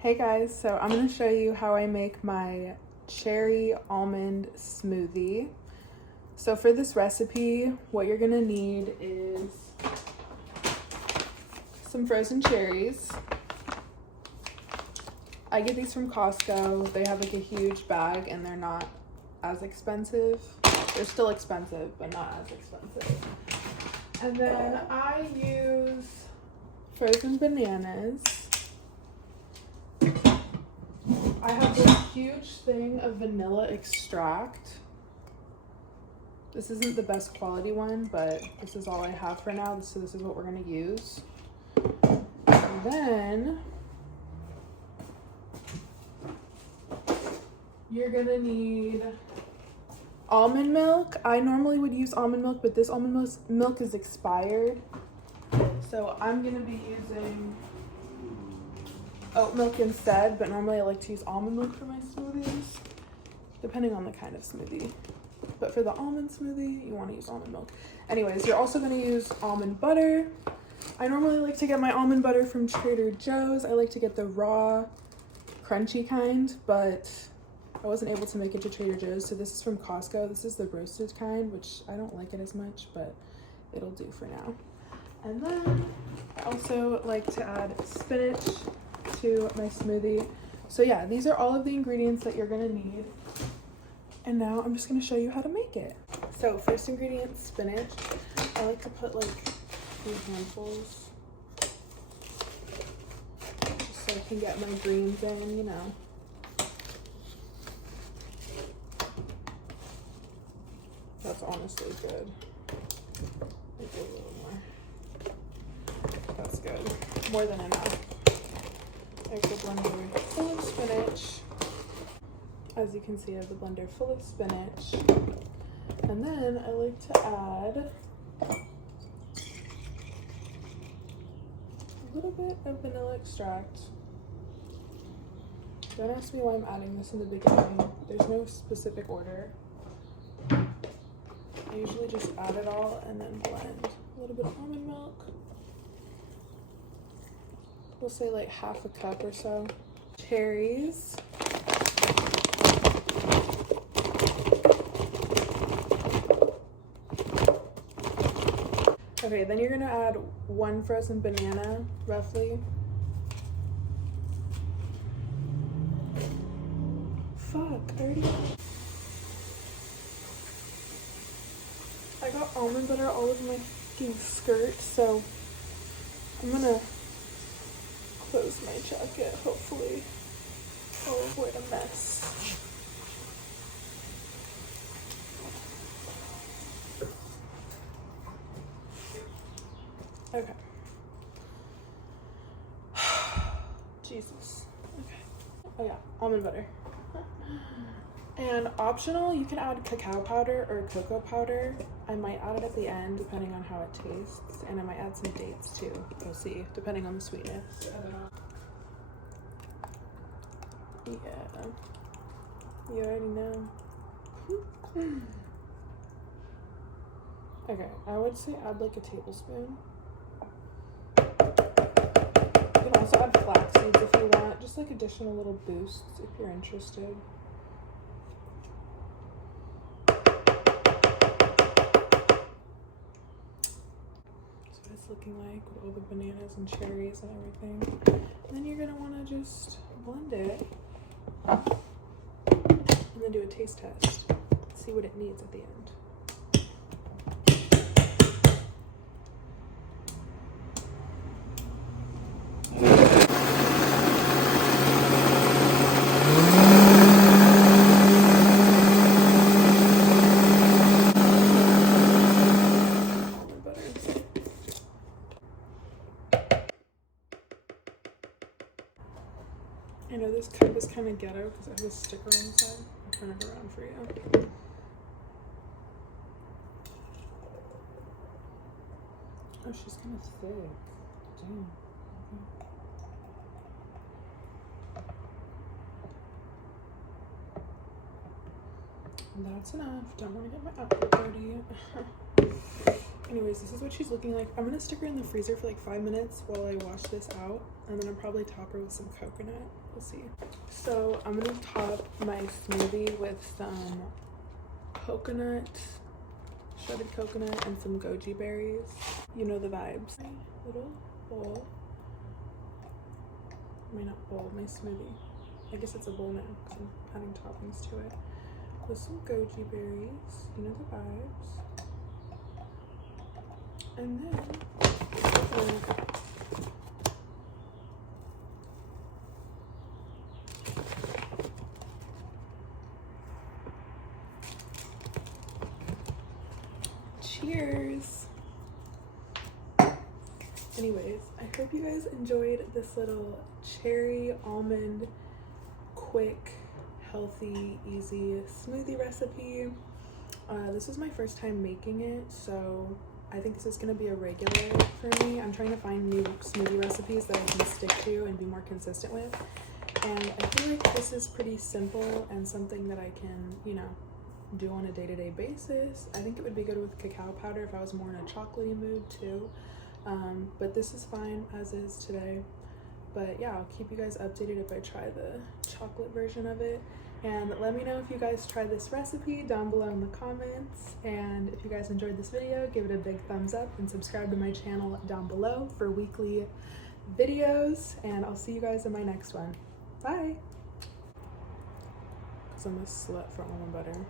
Hey guys, so I'm going to show you how I make my cherry almond smoothie. So for this recipe, what you're going to need is some frozen cherries. I get these from Costco. They have like a huge bag and they're not as expensive. They're still expensive, but not as expensive. And then I use frozen bananas. I have this huge thing of vanilla extract. This isn't the best quality one, but this is all I have for now, so this is what we're gonna use. And then you're gonna need almond milk. I normally would use almond milk, but this almond milk is expired. So I'm gonna be using oat milk instead, but normally I like to use almond milk for my smoothies, depending on the kind of smoothie. But for the almond smoothie, you want to use almond milk. Anyways, you're also going to use almond butter. I normally like to get my almond butter from Trader Joe's. I like to get the raw, crunchy kind, but I wasn't able to make it to Trader Joe's, so this is from Costco. This is the roasted kind, which I don't like it as much, but it'll do for now. And then I also like to add spinach to my smoothie. So yeah, these are all of the ingredients that you're gonna need. And now I'm just gonna show you how to make it. So first ingredient, spinach. I like to put like 2 handfuls just so I can get my greens in, you know. That's honestly good. Maybe a little more. That's good. More than enough. There's a blender full of spinach. As you can see, I have the blender full of spinach. And then I like to add a little bit of vanilla extract. Don't ask me why I'm adding this in the beginning. There's no specific order. I usually just add it all and then blend. A little bit of almond milk. We'll say like half a cup or so. Cherries. Okay, then you're gonna add 1 frozen banana, roughly. Fuck, I got almond butter all over my fucking skirt, so I'm gonna close my jacket. Hopefully I'll avoid a mess. Okay. Jesus. Okay. Oh yeah, almond butter. And optional, you can add cacao powder or cocoa powder. I might add it at the end depending on how it tastes, and I might add some dates too. We'll see, depending on the sweetness. I don't know. Yeah, you already know. Okay, I would say add like a tablespoon. You can also add flax seeds if you want, just like additional little boosts if you're interested. So it's looking like with all the bananas and cherries and everything. And then you're gonna wanna just blend it and then do a taste test. See what it needs at the end. I know this cup is kind of ghetto because it has a sticker on the side. I'll turn it around for you. Oh, she's kind of thick. Damn. Okay. That's enough. Don't want to get my apple dirty. Anyways, this is what she's looking like. I'm gonna stick her in the freezer for like 5 minutes while I wash this out, and then I'll probably top her with some coconut. We'll see. So I'm gonna top my smoothie with some coconut, shredded coconut, and some goji berries. You know the vibes. Little bowl. I mean, not bowl, my smoothie. I guess it's a bowl now because I'm adding toppings to it. With some goji berries. You know the vibes. And then cheers. Anyways, I hope you guys enjoyed this little cherry almond quick, healthy, easy smoothie recipe. This was my first time making it, so I think this is going to be a regular for me. I'm trying to find new smoothie recipes that I can stick to and be more consistent with. And I feel like this is pretty simple and something that I can, you know, do on a day-to-day basis. I think it would be good with cacao powder if I was more in a chocolatey mood too. But this is fine as is today. But yeah, I'll keep you guys updated if I try the chocolate version of it. And let me know if you guys try this recipe down below in the comments. And if you guys enjoyed this video, give it a big thumbs up and subscribe to my channel down below for weekly videos. And I'll see you guys in my next one. Bye. Because I'm a slut for almond butter.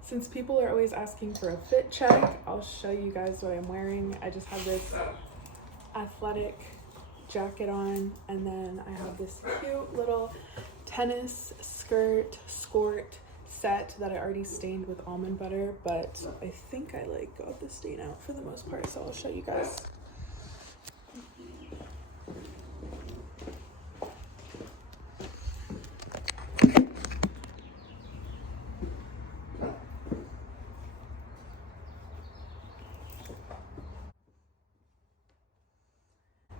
Since people are always asking for a fit check, I'll show you guys what I'm wearing. I just have this athletic jacket on, and then I have this cute little tennis skirt skort set that I already stained with almond butter, but I think I like got the stain out for the most part, so I'll show you guys.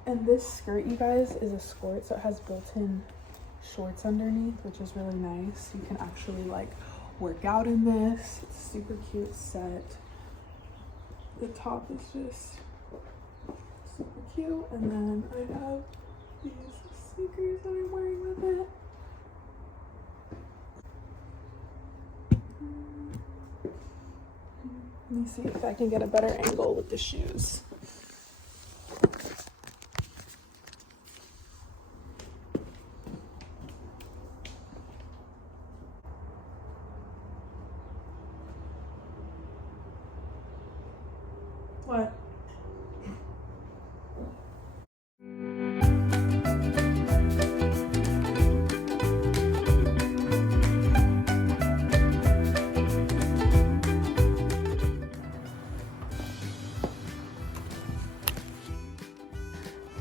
And this skirt, you guys, is a skort, so it has built-in shorts underneath, which is really nice. You can actually like work out in this. It's a super cute set. The top is just super cute, and then I have these sneakers that I'm wearing with it. Let me see if I can get a better angle with the shoes. What?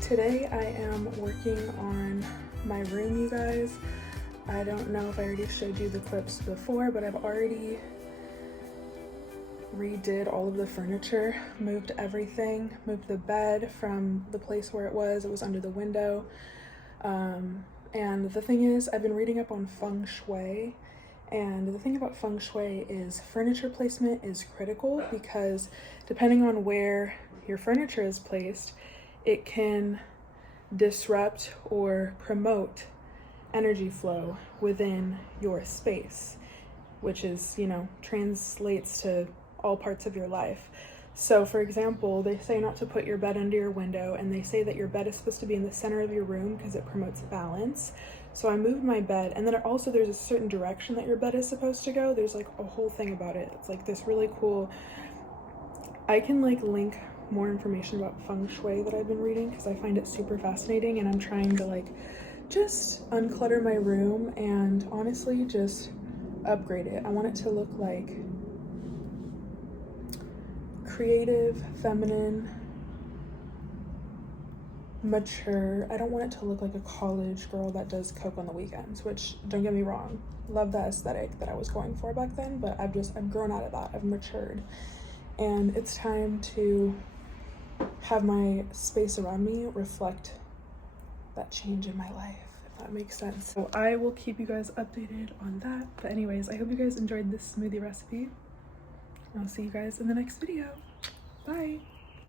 Today I am working on my room, you guys. I don't know if I already showed you the clips before, but I've already redid all of the furniture, moved everything, moved the bed from the place where it was under the window. And the thing is, I've been reading up on feng shui, and the thing about feng shui is furniture placement is critical, because depending on where your furniture is placed, it can disrupt or promote energy flow within your space, which is, you know, translates to all parts of your life. So for example, they say not to put your bed under your window, and they say that your bed is supposed to be in the center of your room because it promotes balance. So I moved my bed, and then also there's a certain direction that your bed is supposed to go. There's like a whole thing about it. It's like this really cool, I can like link more information about feng shui that I've been reading because I find it super fascinating, and I'm trying to like just unclutter my room and honestly just upgrade it. I want it to look like creative, feminine, mature. I don't want it to look like a college girl that does coke on the weekends, which, don't get me wrong, love that aesthetic that I was going for back then, but I've grown out of that. I've matured, and it's time to have my space around me reflect that change in my life, if that makes sense. So I will keep you guys updated on that. But anyways, I hope you guys enjoyed this smoothie recipe. I'll see you guys in the next video. Bye.